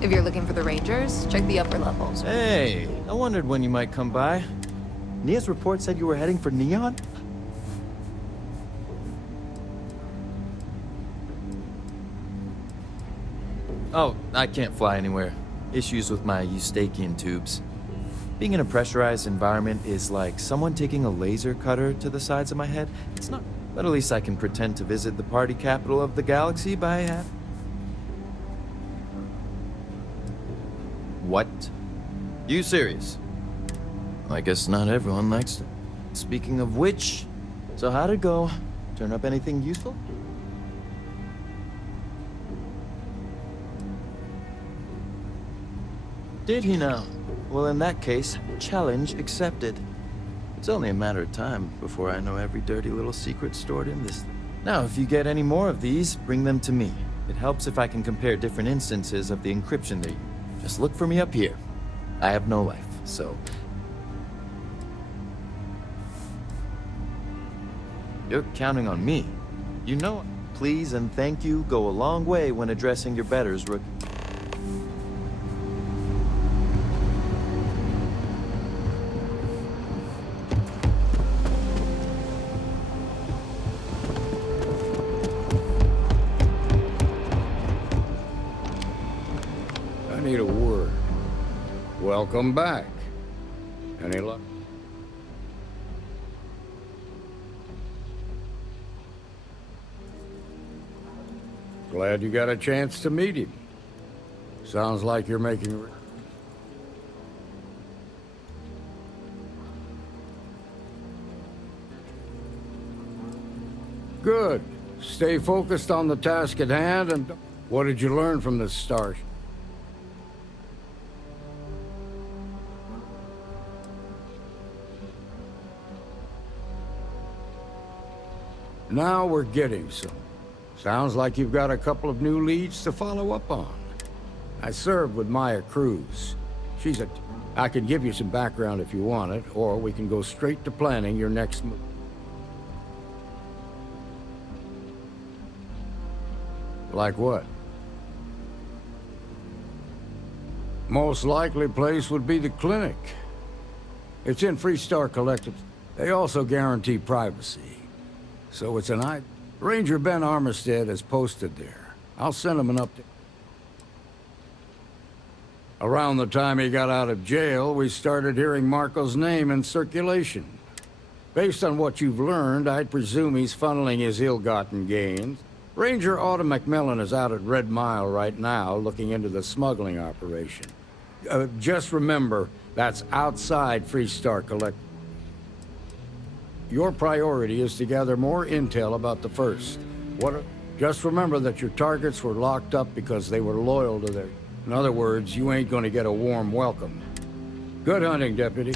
If you're looking for the Rangers, check the upper levels. Hey, I wondered when you might come by. Nia's report said you were heading for Neon? Oh, I can't fly anywhere. Issues with my Eustachian tubes. Being in a pressurized environment is like someone taking a laser cutter to the sides of my head. It's not, but at least I can pretend to visit the party capital of the galaxy by half. What? You serious? I guess not everyone likes it. Speaking of which, so how'd it go? Turn up anything useful? Did he now? Well, in that case, challenge accepted. It's only a matter of time before I know every dirty little secret stored in this thing. Now, if you get any more of these, bring them to me. It helps if I can compare different instances of the encryption they use. Just look for me up here. I have no life, so... You're counting on me. You know, please and thank you go a long way when addressing your betters, rookie. I need a word. Welcome back. Any luck? Glad you got a chance to meet him. Sounds like you're making... Good. Stay focused on the task at hand, and what did you learn from this starship? Now we're getting some. Sounds like you've got a couple of new leads to follow up on. I served with Maya Cruz. She's a... I can give you some background if you want it, or we can go straight to planning your next move. Like what? Most likely place would be the clinic. It's in Freestar Collective. They also guarantee privacy. So it's an Ranger Ben Armistead is posted there. I'll send him an update. Around the time he got out of jail, we started hearing Marco's name in circulation. Based on what you've learned, I'd presume he's funneling his ill-gotten gains. Ranger Autumn McMillan is out at Red Mile right now, looking into the smuggling operation. Just remember, that's outside Freestar Collective. Your priority is to gather more intel about the First. Just remember that your targets were locked up because they were loyal to their... In other words, you ain't gonna get a warm welcome. Good hunting, Deputy.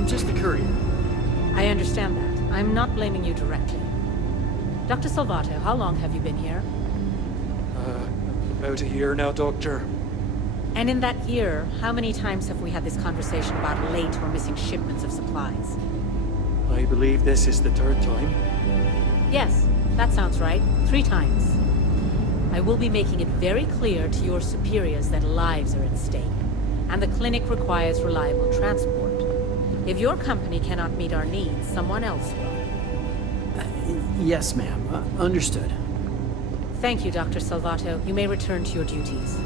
I'm just the courier. I understand that. I'm not blaming you directly. Dr. Salvato, how long have you been here? About a year now, Doctor. And in that year, how many times have we had this conversation about late or missing shipments of supplies? I believe this is the third time. Yes, that sounds right. 3 times. I will be making it very clear to your superiors that lives are at stake, and the clinic requires reliable transport. If your company cannot meet our needs, someone else will. Yes, ma'am. Understood. Thank you, Dr. Salvato. You may return to your duties.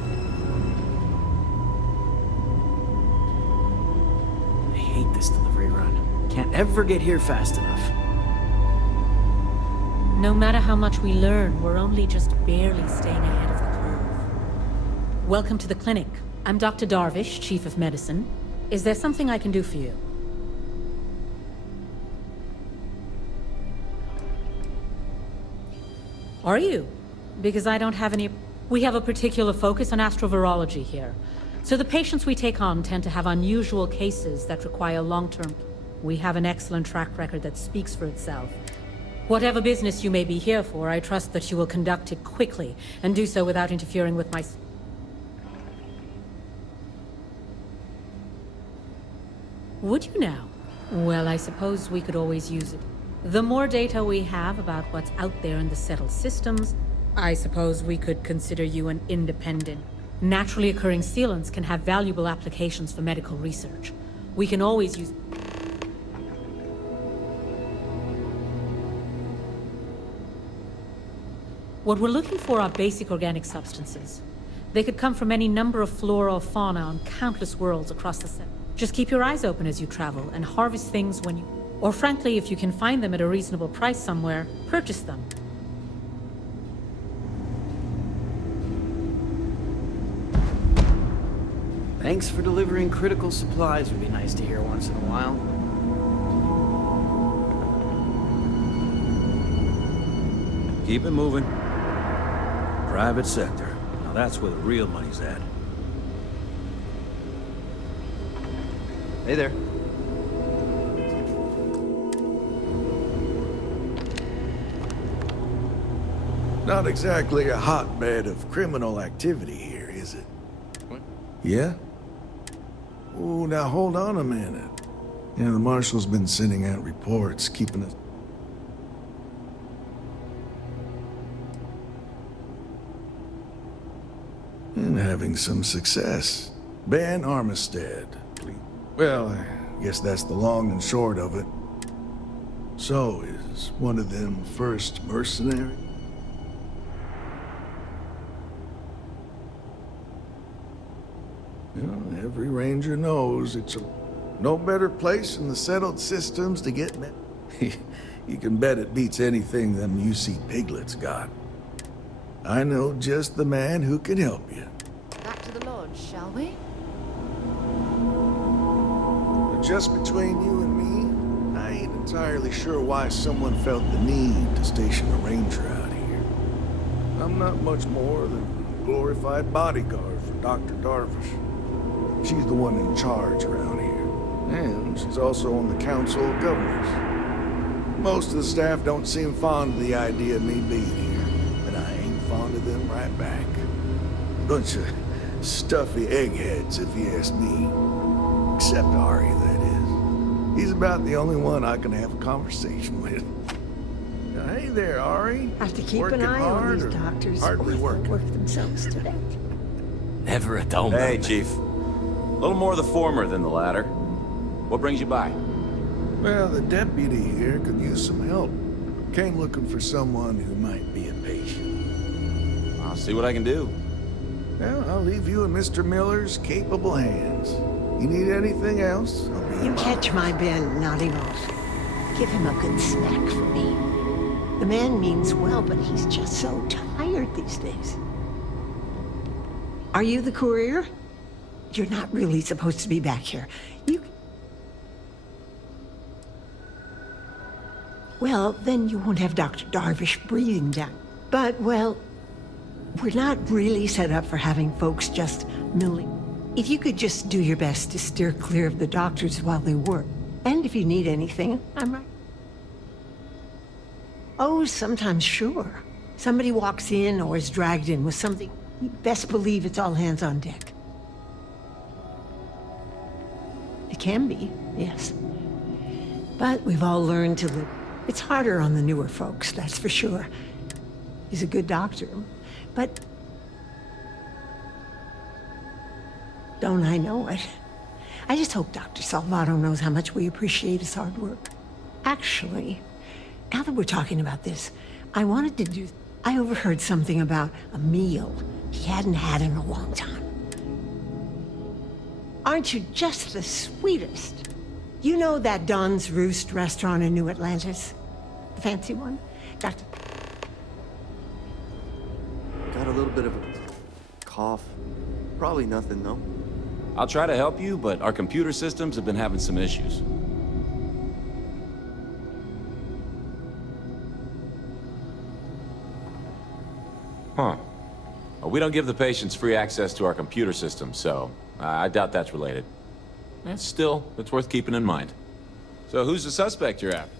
I hate this delivery run. Can't ever get here fast enough. No matter how much we learn, we're only just barely staying ahead of the curve. Welcome to the clinic. I'm Dr. Darvish, Chief of Medicine. Is there something I can do for you? Are you? Because I don't have any... We have a particular focus on astrovirology here. So the patients we take on tend to have unusual cases that require long-term... We have an excellent track record that speaks for itself. Whatever business you may be here for, I trust that you will conduct it quickly, and do so without interfering with my... Would you now? Well, I suppose we could always use it. The more data we have about what's out there in the settled systems, I suppose we could consider you an independent. Naturally occurring sealants can have valuable applications for medical research. We can always use... What we're looking for are basic organic substances. They could come from any number of flora or fauna on countless worlds across the set. Just keep your eyes open as you travel, and harvest things when you... Or frankly, if you can find them at a reasonable price somewhere, purchase them. Thanks for delivering critical supplies would be nice to hear once in a while. Keep it moving. Private sector. Now that's where the real money's at. Hey there. Not exactly a hotbed of criminal activity here, is it? What? Yeah? Oh, now hold on a minute. Yeah, the marshal's been sending out reports, keeping us... and having some success. Ben Armistead. Well, I guess that's the long and short of it. So, is one of them first mercenary? Well, every ranger knows it's no better place in the settled systems to get met. You can bet it beats anything them UC piglets got. I know just the man who can help you. Back to the lodge, shall we? But just between you and me, I ain't entirely sure why someone felt the need to station a ranger out here. I'm not much more than a glorified bodyguard for Dr. Darvish. She's the one in charge around here. And she's also on the Council of Governors. Most of the staff don't seem fond of the idea of me being here, and I ain't fond of them right back. Bunch of stuffy eggheads, if you ask me. Except Ari, that is. He's about the only one I can have a conversation with. Now, hey there, Ari. Have to keep Working an eye on hard these or doctors, or hardly they'll working? work themselves to death. Never a dull Hey, moment. Chief. A little more the former than the latter. What brings you by? Well, the deputy here could use some help. Came looking for someone who might be a patient. I'll see what I can do. Well, I'll leave you in Mr. Miller's capable hands. You need anything else? I'll be You about. catch my Ben nodding off. Give him a good smack for me. The man means well, but he's just so tired these days. Are you the courier? You're not really supposed to be back here. Well, then you won't have Dr. Darvish breathing down. But, well, we're not really set up for having folks just milling. If you could just do your best to steer clear of the doctors while they work. And if you need anything, I'm right. Oh, sometimes, sure. Somebody walks in or is dragged in with something. You best believe it's all hands on deck. It can be, yes. But we've all learned to live. It's harder on the newer folks, that's for sure. He's a good doctor, but... don't I know it? I just hope Dr. Salvato knows how much we appreciate his hard work. Actually, now that we're talking about this, I wanted to do... I overheard something about a meal he hadn't had in a long time. Aren't you just the sweetest? You know that Don's Roost restaurant in New Atlantis? The fancy one? Dr. Got a little bit of a cough. Probably nothing, though. I'll try to help you, but our computer systems have been having some issues. Huh. Well, we don't give the patients free access to our computer system, so I doubt that's related. Still, it's worth keeping in mind. So who's the suspect you're after?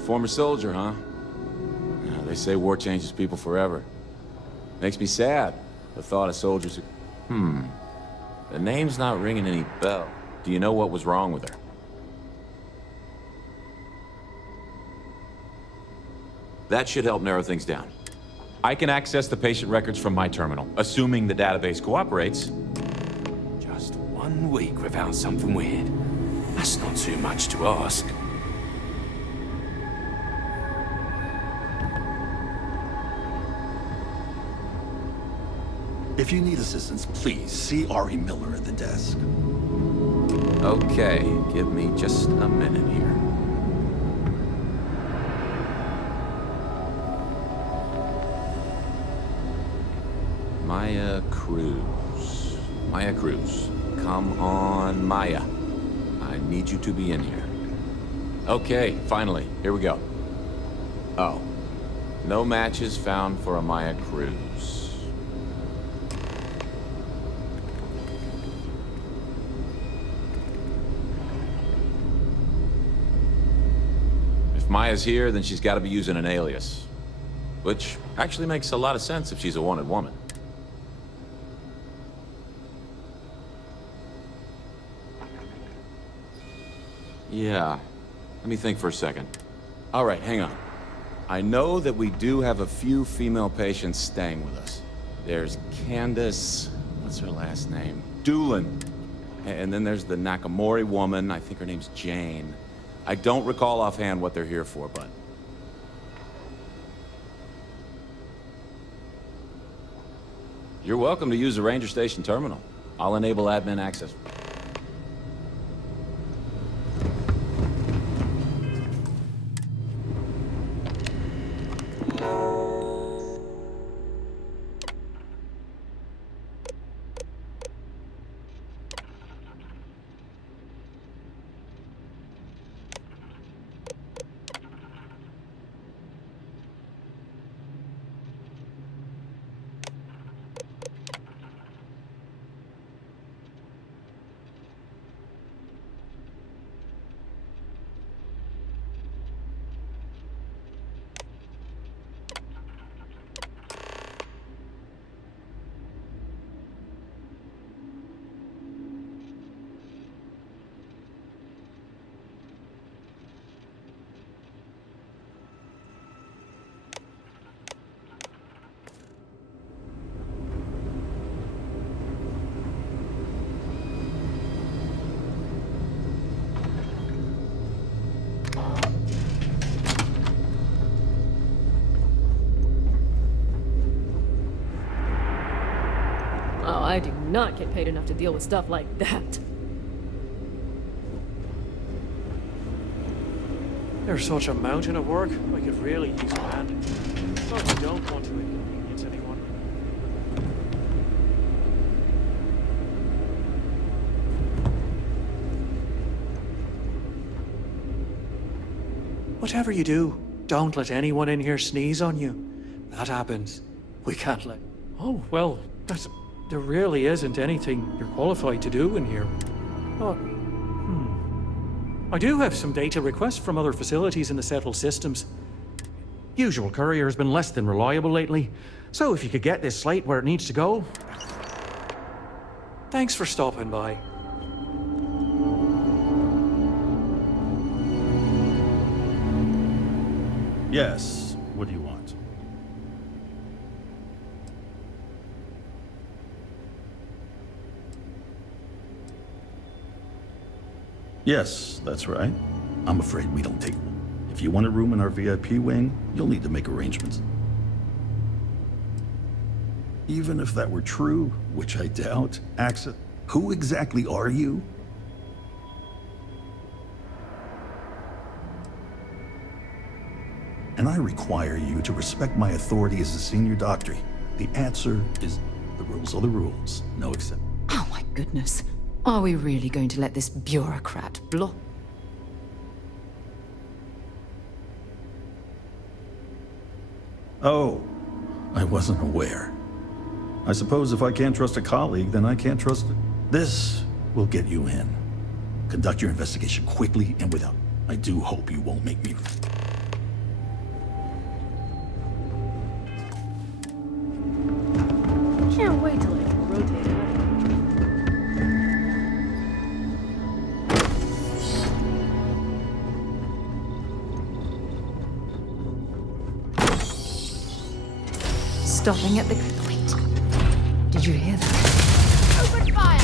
Former soldier, huh? Yeah, they say war changes people forever. Makes me sad, the thought of soldiers who... The name's not ringing any bell. Do you know what was wrong with her? That should help narrow things down. I can access the patient records from my terminal, assuming the database cooperates. Just 1 week without something weird. That's not too much to ask. If you need assistance, please see Ari Miller at the desk. Okay, give me just a minute here. Maya Cruz. Maya Cruz. Come on, Maya. I need you to be in here. Okay, finally. Here we go. Oh. No matches found for a Maya Cruz. If Maya's here, then she's got to be using an alias. Which actually makes a lot of sense if she's a wanted woman. Yeah. Let me think for a second. All right, hang on. I know that we do have a few female patients staying with us. There's Candace... what's her last name? Doolin. And then there's the Nakamori woman. I think her name's Jane. I don't recall offhand what they're here for, but... You're welcome to use the Ranger Station terminal. I'll enable admin access. I do not get paid enough to deal with stuff like that. There's such a mountain of work, I could really use a hand. But I don't want to inconvenience anyone. Whatever you do, don't let anyone in here sneeze on you. That happens. We can't let... Oh, well, that's There really isn't anything you're qualified to do in here. But, I do have some data requests from other facilities in the settled systems. Usual courier has been less than reliable lately, so if you could get this slate where it needs to go. Thanks for stopping by. Yes, what do you want? Yes, that's right. I'm afraid we don't take them. If you want a room in our VIP wing, you'll need to make arrangements. Even if that were true, which I doubt, Axa, who exactly are you? And I require you to respect my authority as a senior doctor. The answer is the rules are the rules, no exception. Oh my goodness. Are we really going to let this bureaucrat block? Oh, I wasn't aware. I suppose if I can't trust a colleague, then I can't trust it. This will get you in. Conduct your investigation quickly and without. I do hope you won't make me. Can't wait till I can rotate out. Stopping at the... Wait. Did you hear that? Open fire!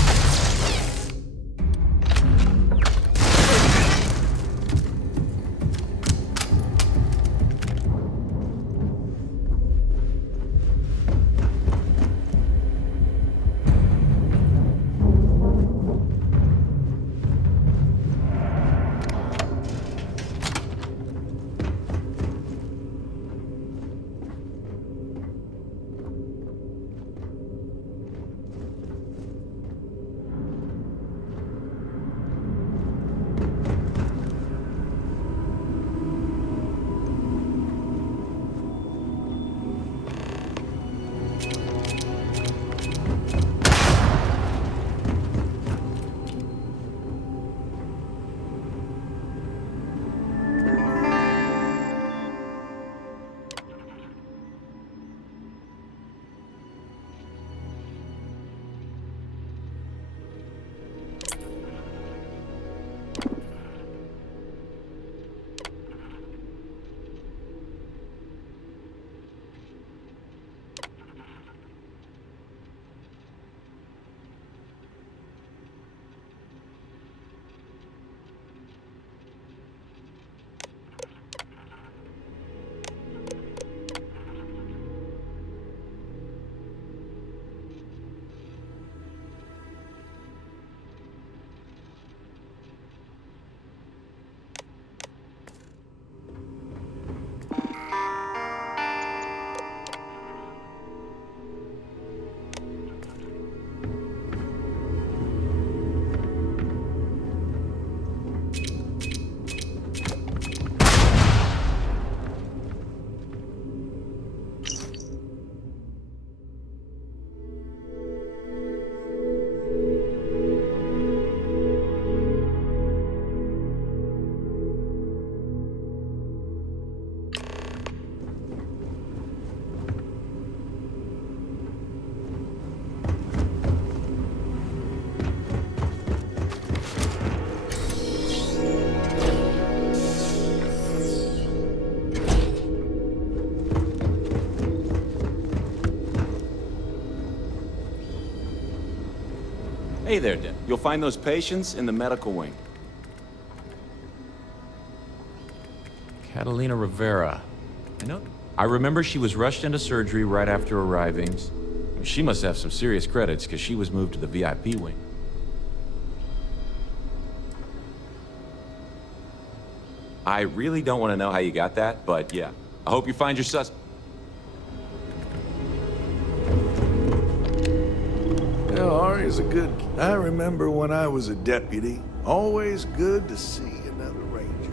Hey there, Deb. You'll find those patients in the medical wing. Catalina Rivera. I remember she was rushed into surgery right after arriving. She must have some serious credits, because she was moved to the VIP wing. I really don't want to know how you got that, but yeah. I hope you find your suspect. Yeah, Ari's a good... I remember when I was a deputy. Always good to see another ranger.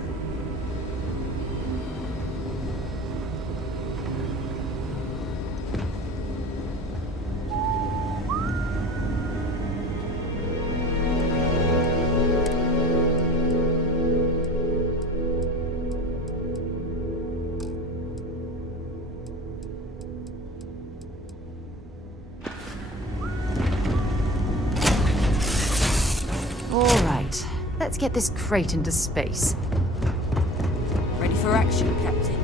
Let's get this crate into space. Ready for action, Captain?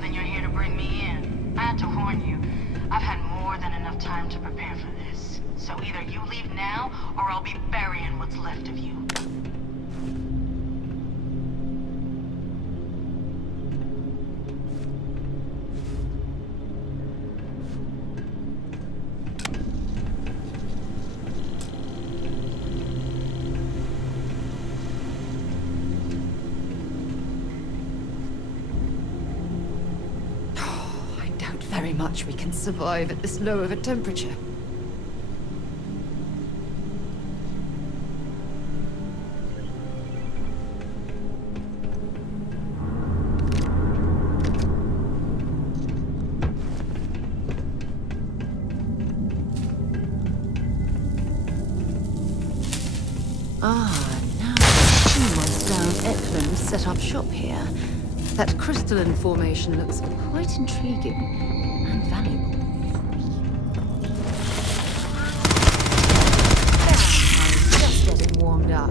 Then you're here to bring me in. I had to warn you. I've had more than enough time to prepare for this. So either you leave now, or I'll be burying what's left of you. Very much we can survive at this low of a temperature. Ah, now 2 months down, Eklund set up shop here. That crystalline formation looks quite intriguing. And valuable. I'm just getting warmed up.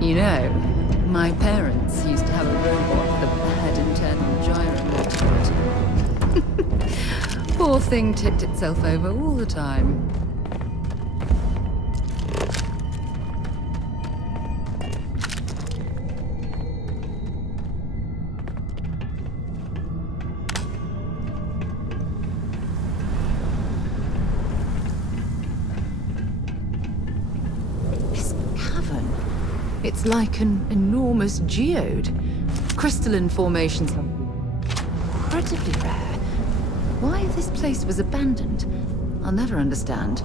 You know, my parents used to have a robot with a bad internal gyromotor. Poor thing tipped itself over all the time. It's like an enormous geode. Crystalline formations are incredibly rare. Why this place was abandoned, I'll never understand.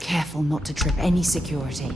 Careful not to trip any security.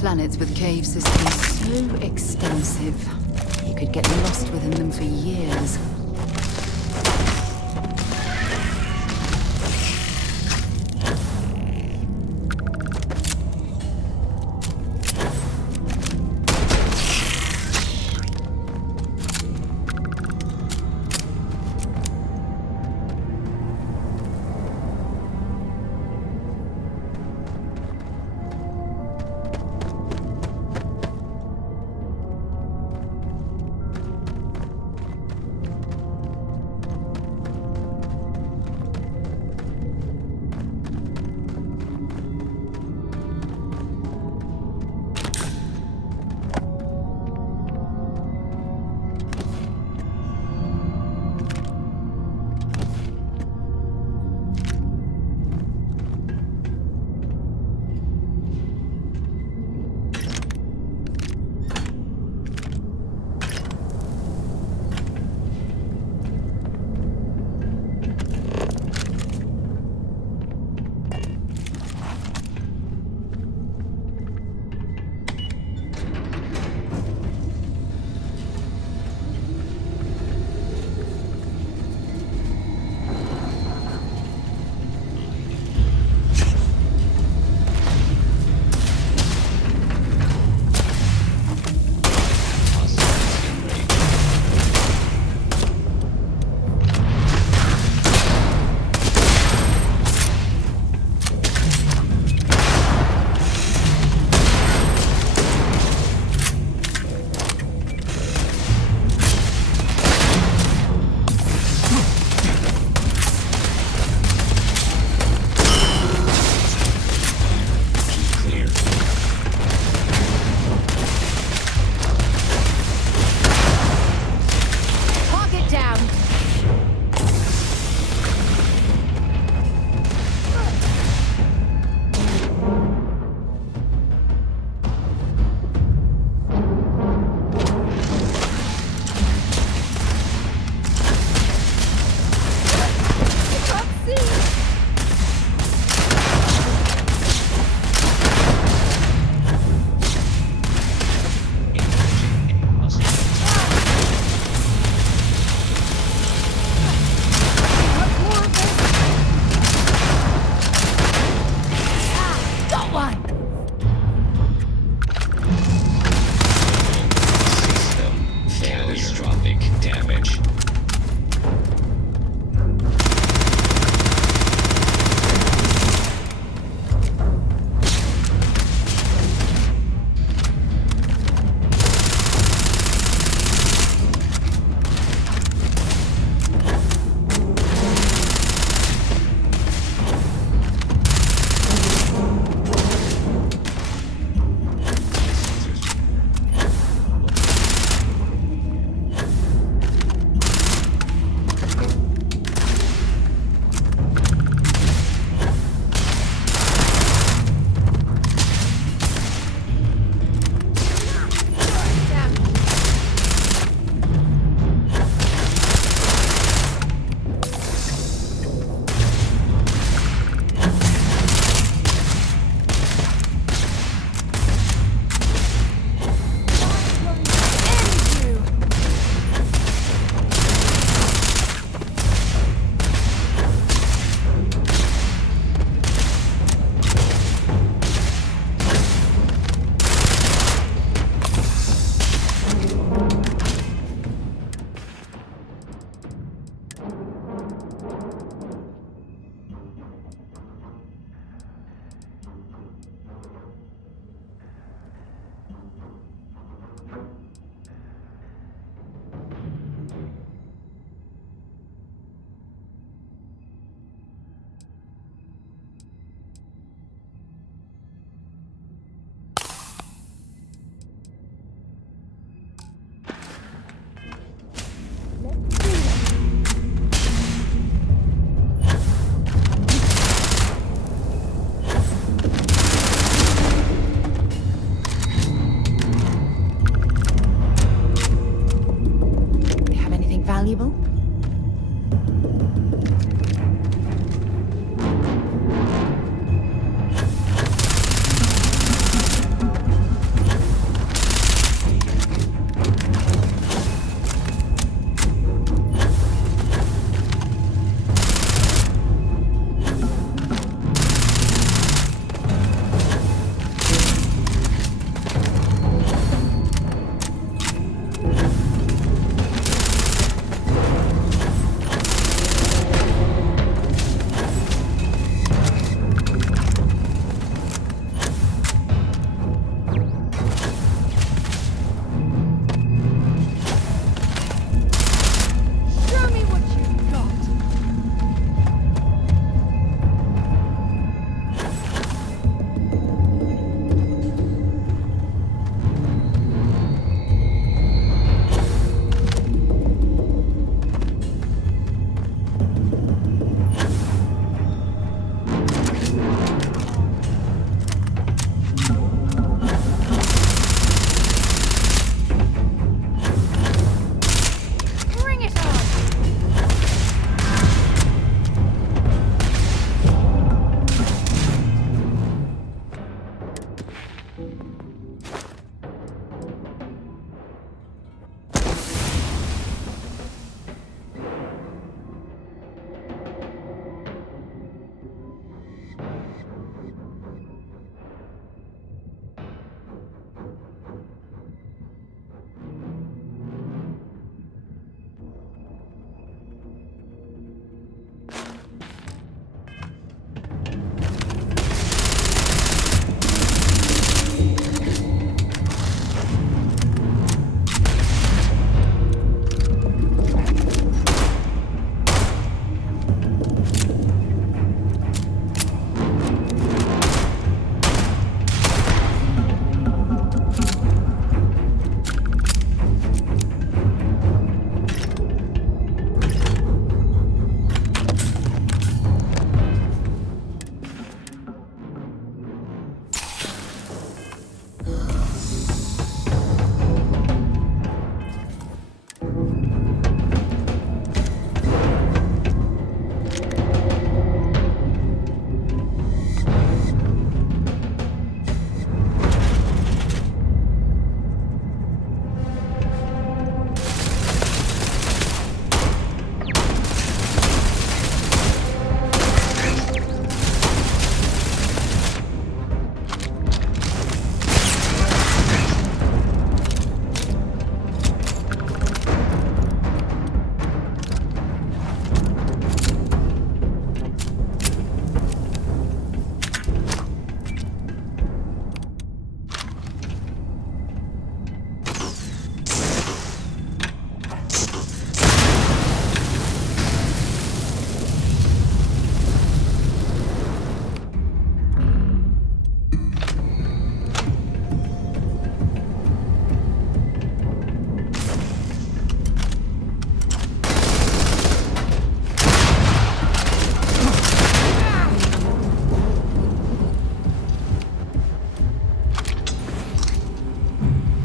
planets with cave systems so extensive, you could get lost within them for years.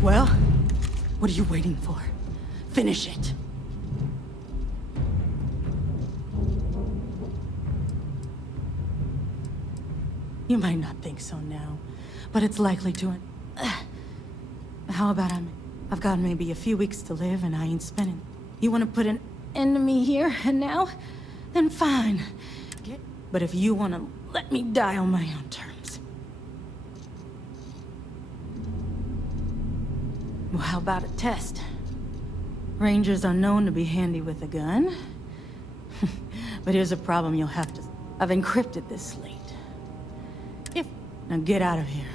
Well, what are you waiting for? Finish it. You might not think so now, but it's likely to... How about I've got maybe a few weeks to live and I ain't spending. You want to put an end to me here and now? Then fine. But if you want to let me die on my own terms... Well, how about a test? Rangers are known to be handy with a gun. But here's a problem you'll have to... I've encrypted this slate. Now get out of here.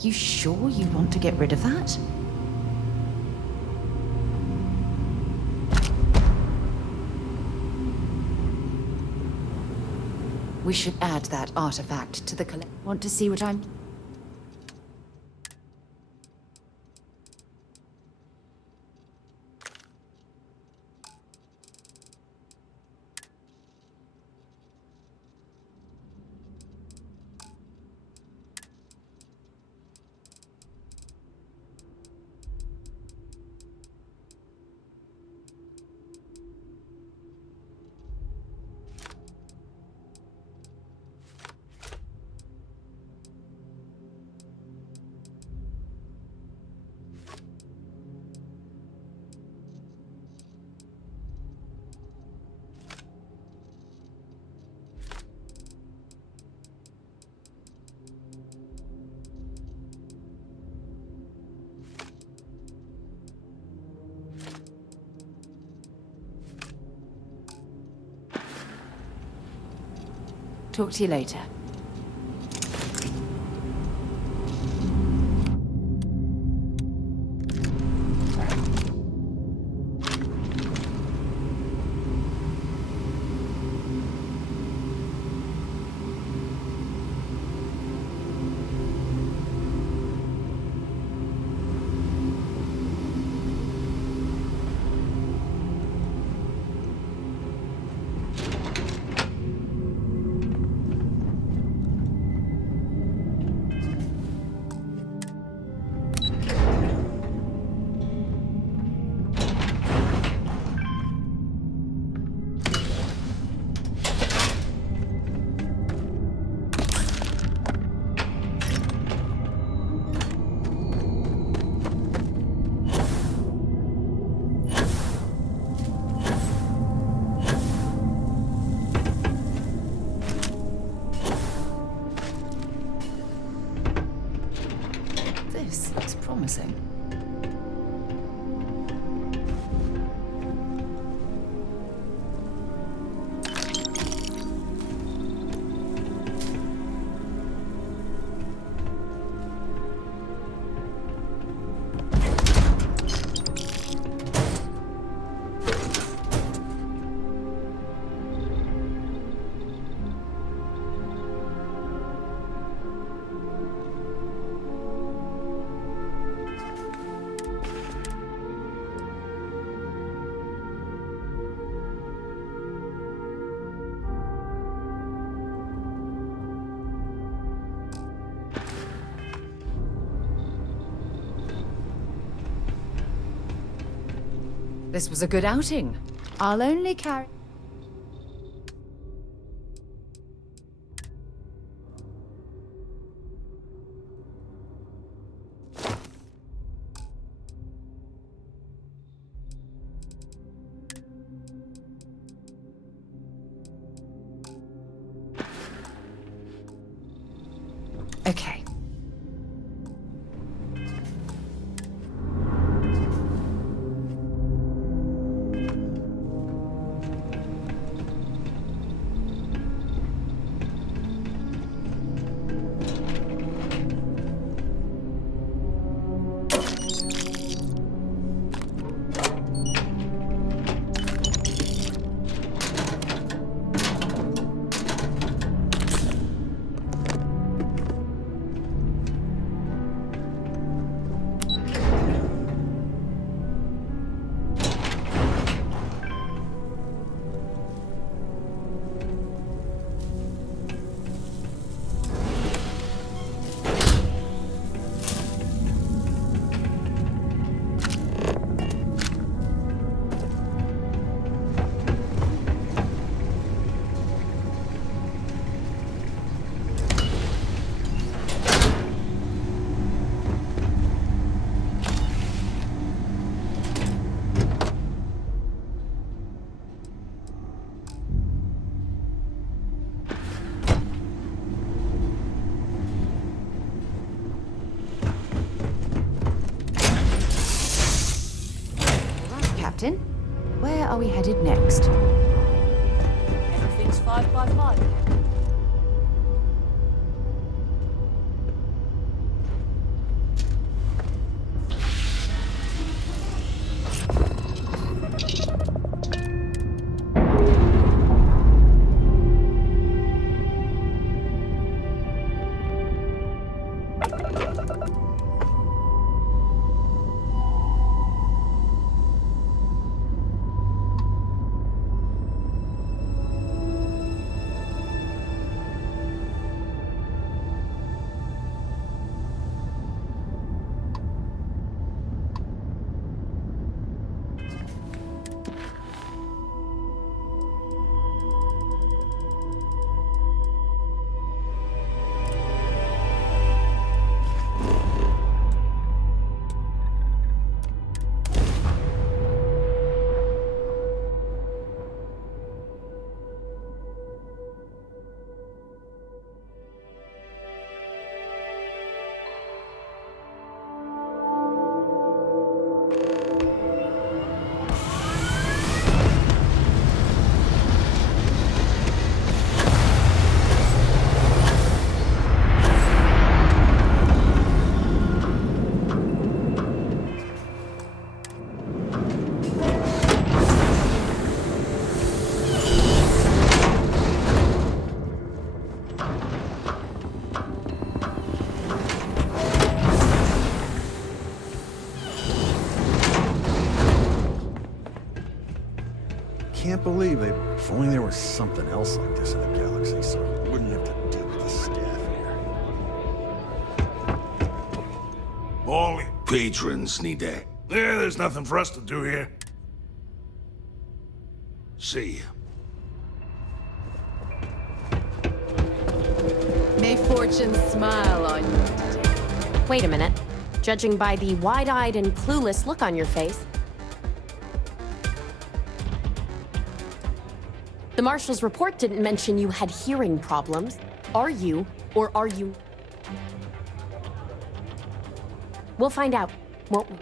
You sure you want to get rid of that? We should add that artifact to the collection. Want to see what I'm... Talk to you later. This looks promising. This was a good outing. I'll only carry... Okay. Captain, where are we headed next? Everything's 5 by 5. Can't believe it. If only there was something else like this in the galaxy, so I wouldn't have to deal with the staff here. All patrons need to... there's nothing for us to do here. See ya. May fortune smile on you. Wait a minute. Judging by the wide-eyed and clueless look on your face, the Marshal's report didn't mention you had hearing problems. Are you, or are you... We'll find out, won't we?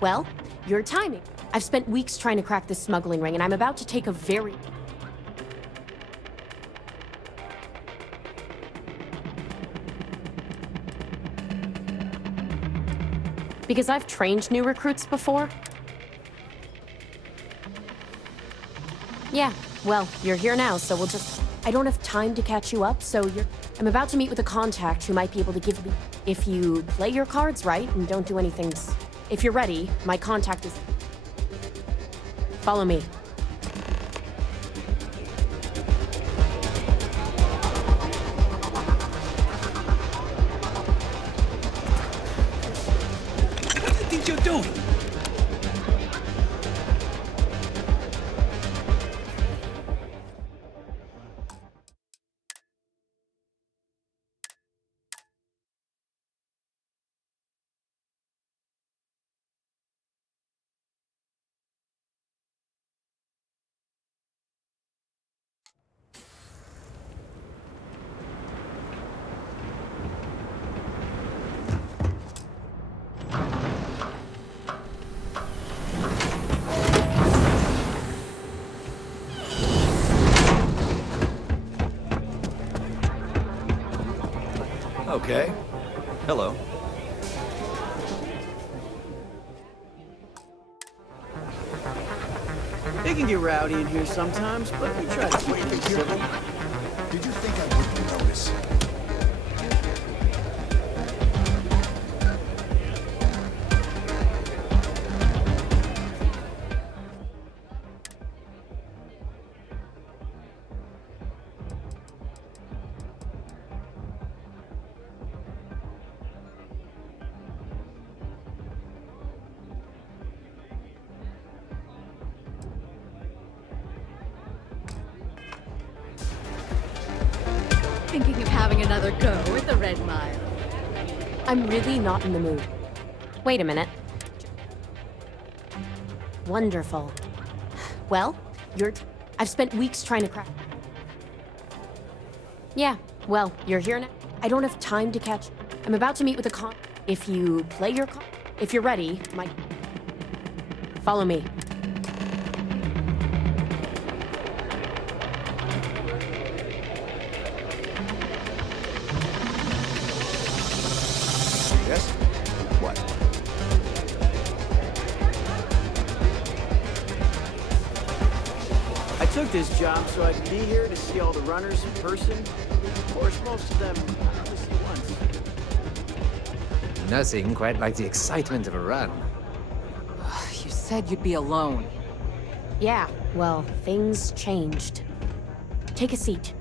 Well, your timing. I've spent weeks trying to crack this smuggling ring, and I'm about to take a very... Because I've trained new recruits before. Yeah, well, you're here now, so we'll just... I don't have time to catch you up, so you're... I'm about to meet with a contact who might be able to give me... If you play your cards right and don't do anything... If you're ready, my contact is... Follow me. What do you think you're doing? Okay. Hello. It can get rowdy in here sometimes, but we try to keep things civil. Did you think I wouldn't notice? Thinking of having another go at the Red Mile. I'm really not in the mood. Wait a minute. Wonderful. Well, I've spent weeks trying to crack. Yeah, well, you're here now. I don't have time to catch. I'm about to meet with a If you play your if you're ready, follow me. Yes? What? I took this job so I could be here to see all the runners in person. Of course, most of them I only see once. Nothing quite like the excitement of a run. You said you'd be alone. Yeah, well, things changed. Take a seat.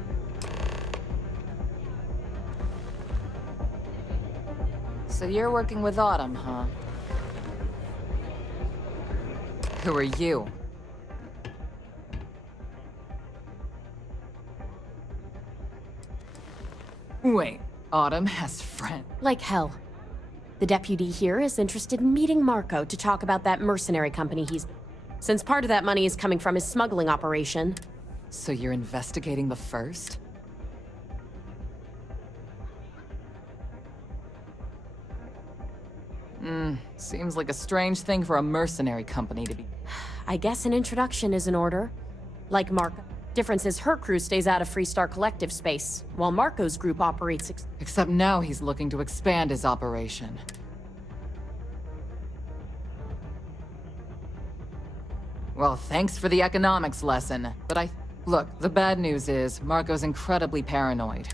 So you're working with Autumn, huh? Who are you? Wait, Autumn has friends. Like hell. The deputy here is interested in meeting Marco to talk about that mercenary company since part of that money is coming from his smuggling operation. So you're investigating the first? Seems like a strange thing for a mercenary company to be. I guess an introduction is in order. Like Marco. Difference is her crew stays out of Freestar Collective space, while Marco's group operates Except now he's looking to expand his operation. Well, thanks for the economics lesson, but Look, the bad news is, Marco's incredibly paranoid.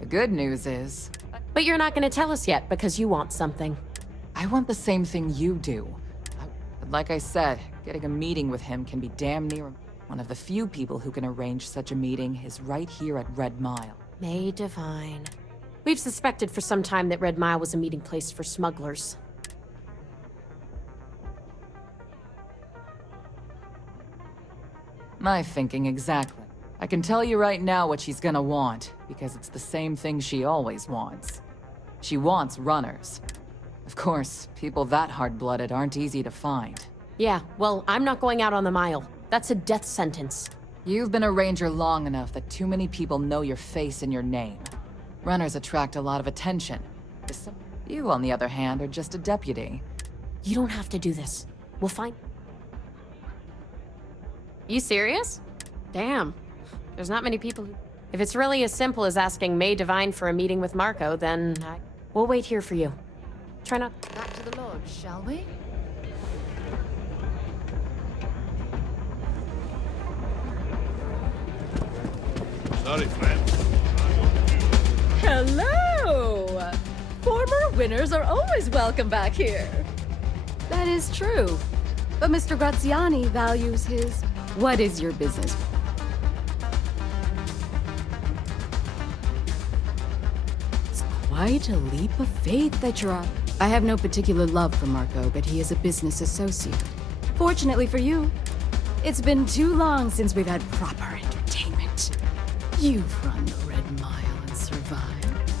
The good news is... But you're not gonna tell us yet, because you want something. I want the same thing you do. But like I said, getting a meeting with him can be damn near... One of the few people who can arrange such a meeting is right here at Red Mile. May Divine. We've suspected for some time that Red Mile was a meeting place for smugglers. My thinking exactly. I can tell you right now what she's gonna want, because it's the same thing she always wants. She wants runners. Of course, people that hard-blooded aren't easy to find. Yeah, well, I'm not going out on the mile. That's a death sentence. You've been a ranger long enough that too many people know your face and your name. Runners attract a lot of attention. You, on the other hand, are just a deputy. You don't have to do this. We'll find... You serious? Damn. There's not many people who... If it's really as simple as asking May Divine for a meeting with Marco, then we'll wait here for you. Try not... Back to the lodge, shall we? Sorry, friend. Hello! Former winners are always welcome back here. That is true. But Mr. Graziani values his... What is your business? It's quite a leap of faith that you're on. I have no particular love for Marco, but he is a business associate. Fortunately for you, it's been too long since we've had proper entertainment. You've run the Red Mile and survived.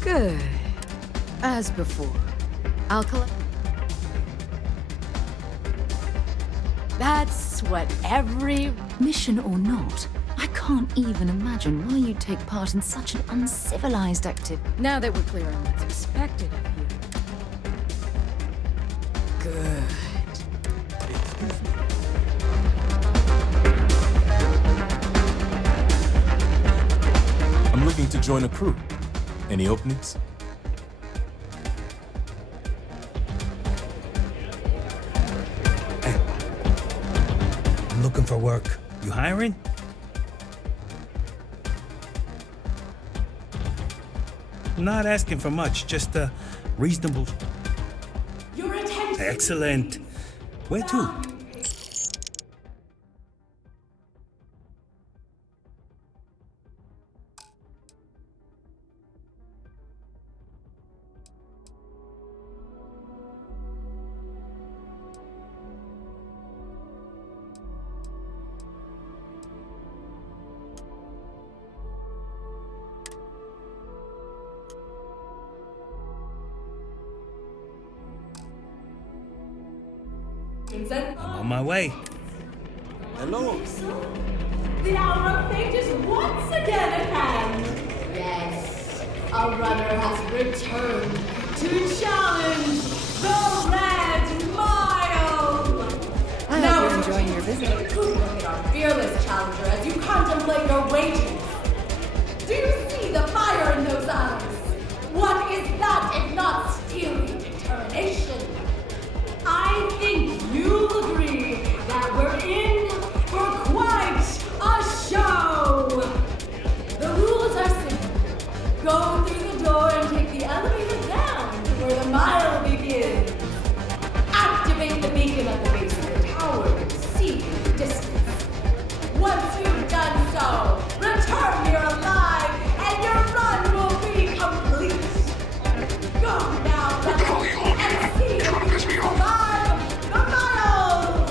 Good. As before, I'll collect... That's what every... Mission or not, I can't even imagine why you'd take part in such an uncivilized activity. Now that we're clear on what's expected of you. Good. I'm looking to join a crew. Any openings? Hey. I'm looking for work. You hiring? I'm not asking for much, just a reasonable... Your attention. Excellent. Where to? Vincent? I'm on my way. Hello. The hour of fate is once again at hand. Yes, a runner has returned to challenge the Red Mile. I Now hope you're enjoying your visit. Look at our fearless challenger as you contemplate your wages. Do you see the fire in those eyes? What is that if not steely determination? I think you'll agree that we're in for quite a show. The rules are simple. Go through the door and take the elevator down to where the mile begins. Activate the beacon at the base of the tower and see the distance. Once you've done so, return here alive and your run will be complete. Go now, brother, and see if you can survive the mile!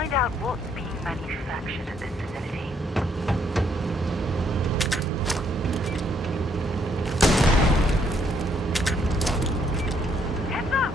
find out what's being manufactured at this facility. Heads up!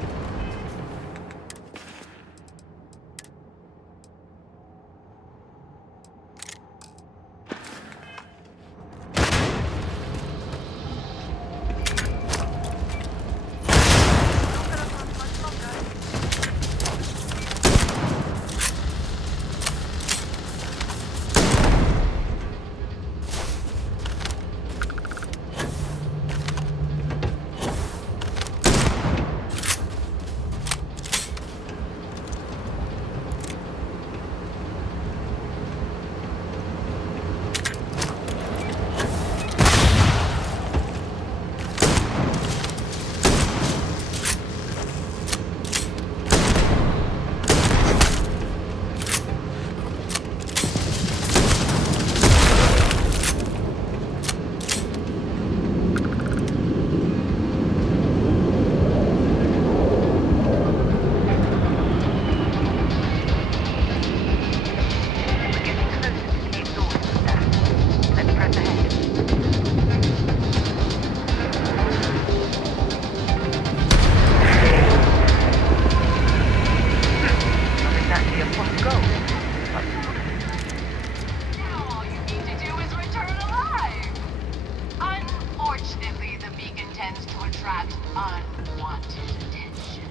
Unfortunately, the beacon tends to attract unwanted attention.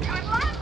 Good luck!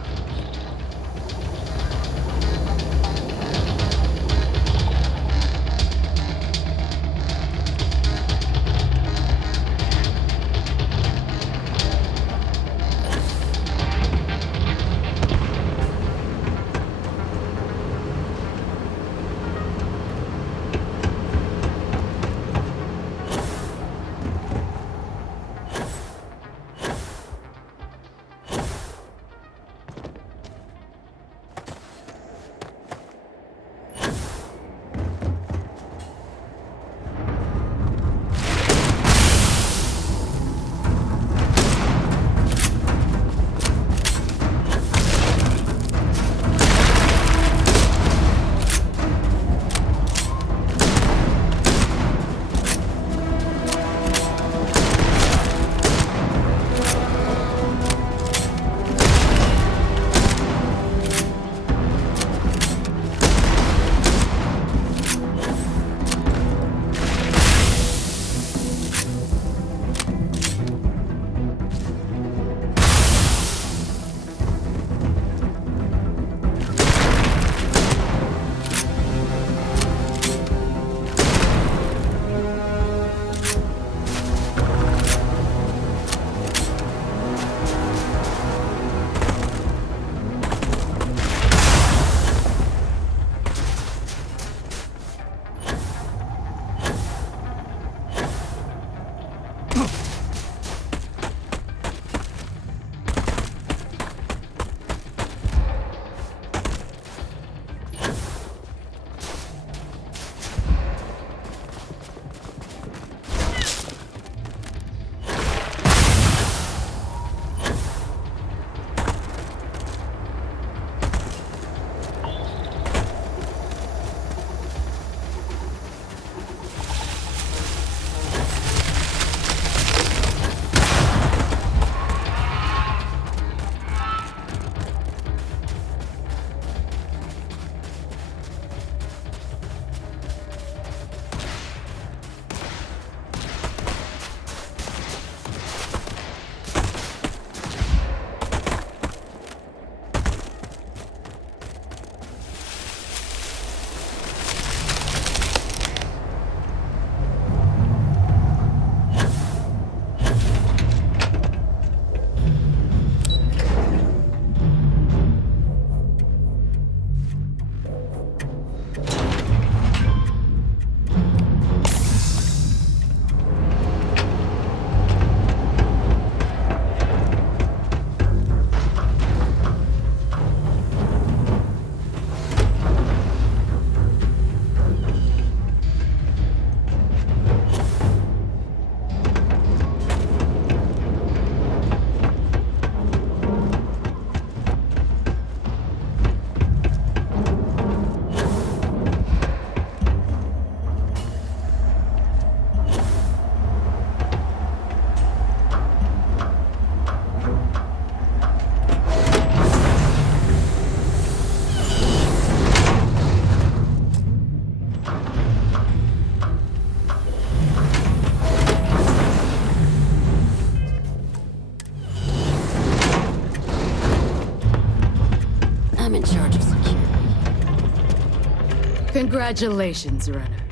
Congratulations, runner.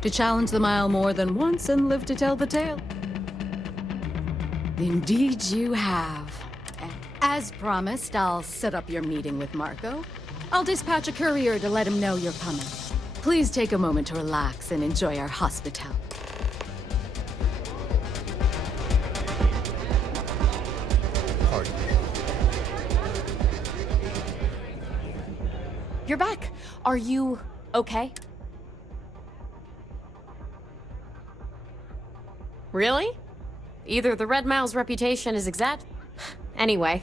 To challenge the mile more than once and live to tell the tale. Indeed you have. As promised, I'll set up your meeting with Marco. I'll dispatch a courier to let him know you're coming. Please take a moment to relax and enjoy our hospitality. Pardon. You're back. Are you okay? Really? Either the Red Mile's reputation is Anyway,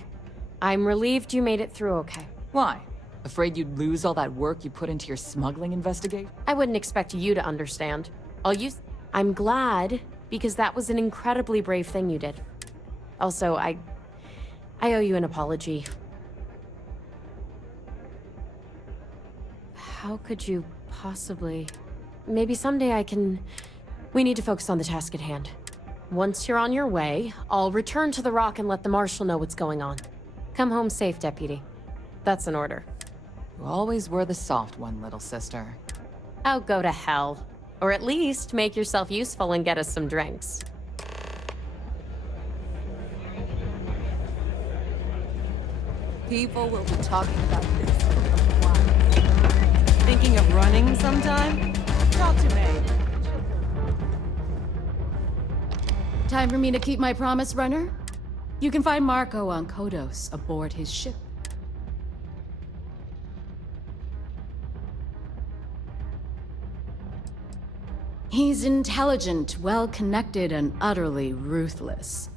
I'm relieved you made it through okay. Why? Afraid you'd lose all that work you put into your smuggling investigation? I wouldn't expect you to understand. I'm glad, because that was an incredibly brave thing you did. Also, I owe you an apology. How could you possibly... Maybe someday we need to focus on the task at hand. Once you're on your way, I'll return to the Rock and let the Marshal know what's going on. Come home safe, Deputy. That's an order. You always were the soft one, little sister. Oh, go to hell. Or at least make yourself useful and get us some drinks. People will be talking about this for a while. Thinking of running sometime? Talk to me. Time for me to keep my promise, runner? You can find Marco on Kodos aboard his ship. He's intelligent, well-connected, and utterly ruthless.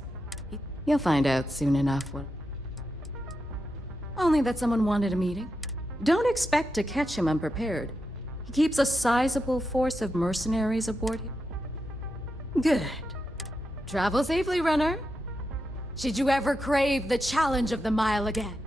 You'll find out soon enough what... Only that someone wanted a meeting. Don't expect to catch him unprepared. He keeps a sizable force of mercenaries aboard him. Good. Travel safely, runner. Should you ever crave the challenge of the mile again?